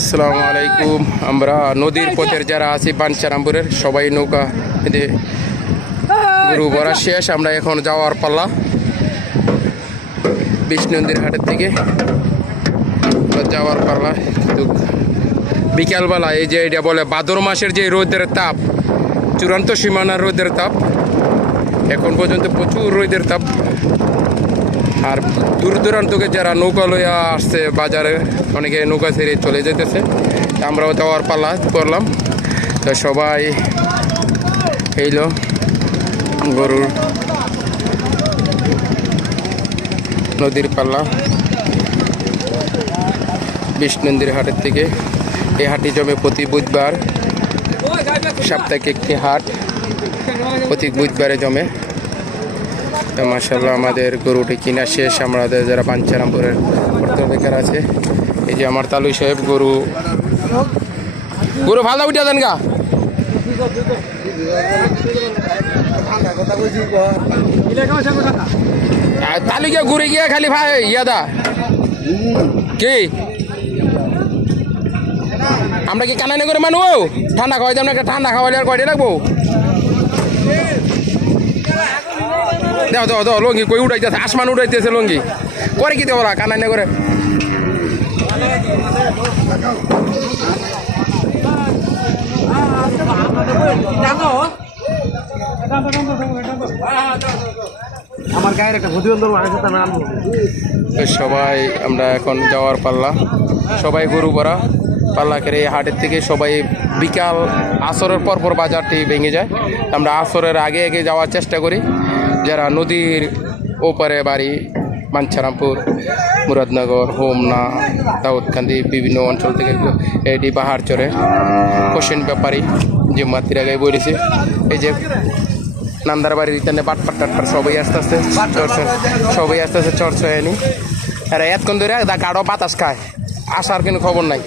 আসসালামু আলাইকুম। আমরা নদীর পথের যারা আছি, বাঞ্চারামপুরের সবাই নৌকা এতে গরু ভরা শেষ। আমরা এখন যাওয়ার পাল্লা বিষ্ণুন্দির হাটের থেকে যাওয়ার পাল্লা বিকালবেলা এই যে এটা বলে ভাদর মাসের যে রোদের তাপ, চূড়ান্ত সীমানার রোদের তাপ, এখন পর্যন্ত প্রচুর রোদের তাপ। আর দূর দূরান্তকে যারা নৌকা লইয়া আসছে, বাজারে অনেকে নৌকা ছেড়ে চলে যেতেছে আমরাও যাওয়ার পাল্লা করলাম। তো সবাই এইলো গরুর নদীর পাল্লা বিষ্ণন্দির হাটের থেকে এই হাটটি জমে প্রতি বুধবার। সাপ্তাহিক একটি হাট প্রতি বুধবারে জমে। তো মাসাল্লাহ আমাদের গরুটি কিনা শেষ। আমাদের যারা পাঞ্চারামপুরের বেকার আছে। এই যে আমার তালুই সাহেব, গরু। গরু ভালো উঠে দেন গা। তালুকে ঘুরে গিয়ে খালি ভাই ইয়াদা কি? আমরা কি কানানি করে মানু ঠান্ডা খাওয়াই না ঠান্ডা খাওয়াইলে আর কয়টা লাগবো? দাও দাও দাও লঙ্গি কই উঠাইতেছে আসমান উঠাইতেছে লঙ্গি। করে কি দেওয়া কানাই না করে। আমার গায়ের একটা সবাই আমরা এখন যাওয়ার পাল্লা। সবাই গরু ভরা। পাল্লা করে এই হাটের থেকে সবাই বিকাল আসরের পর পর বাজারটি ভেঙে যায়। আমরা আসরের আগে আগে যাওয়ার চেষ্টা করি। যারা নদীর ওপারে বাড়ি বাঞ্ছারামপুর মুরাদনগর হোমনা দাউদকান্দি বিভিন্ন অঞ্চল থেকে এটি পাহাড় চড়ে কোশ্চেন ব্যাপারী যে মাতৃরা গায়ে বলেছে এই যে নান্দার বাড়ির ইতানে বাটপাট টাটপাট সবাই আস্তে আস্তে চর্চা সবাই আস্তে আস্তে চর্চা হয়নি আর এতক্ষণ ধরে দা গাঢ় বাতাস খায় আসার কিন্তু খবর নাই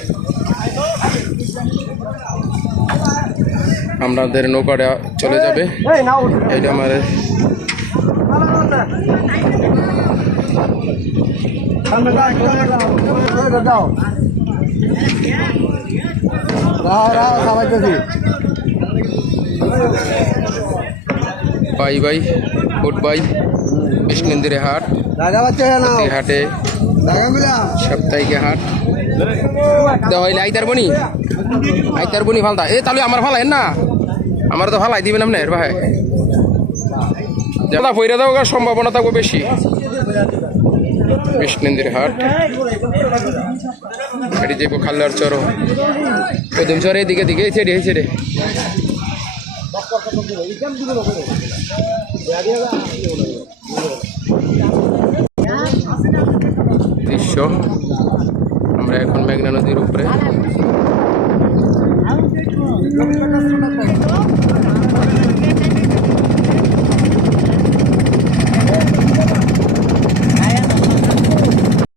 আমাদের নৌকাটা চলে যাবে এটা আমার সামনে বাই বাই ফুট বাই কৃষ্ণেন্দিরে হাট। হাটে সাপ্তাহিক হাট। আইতার বনি আইতার বনি ফালতা। এ তাহলে আমার ফালাই না। আমার তো ফালাই দিবেন আপনার ভাই। দাদা পয়রা দেওয়ার সম্ভাবনা থাকবে বেশি। কৃষ্ণেন্দির হাট। এটি যে খাল্লার চর প্রথম চরে এদিকে দিকে ছেড়ে ছেড়ে দৃশ্য। আমরা এখন মেঘনা নদীর উপরে।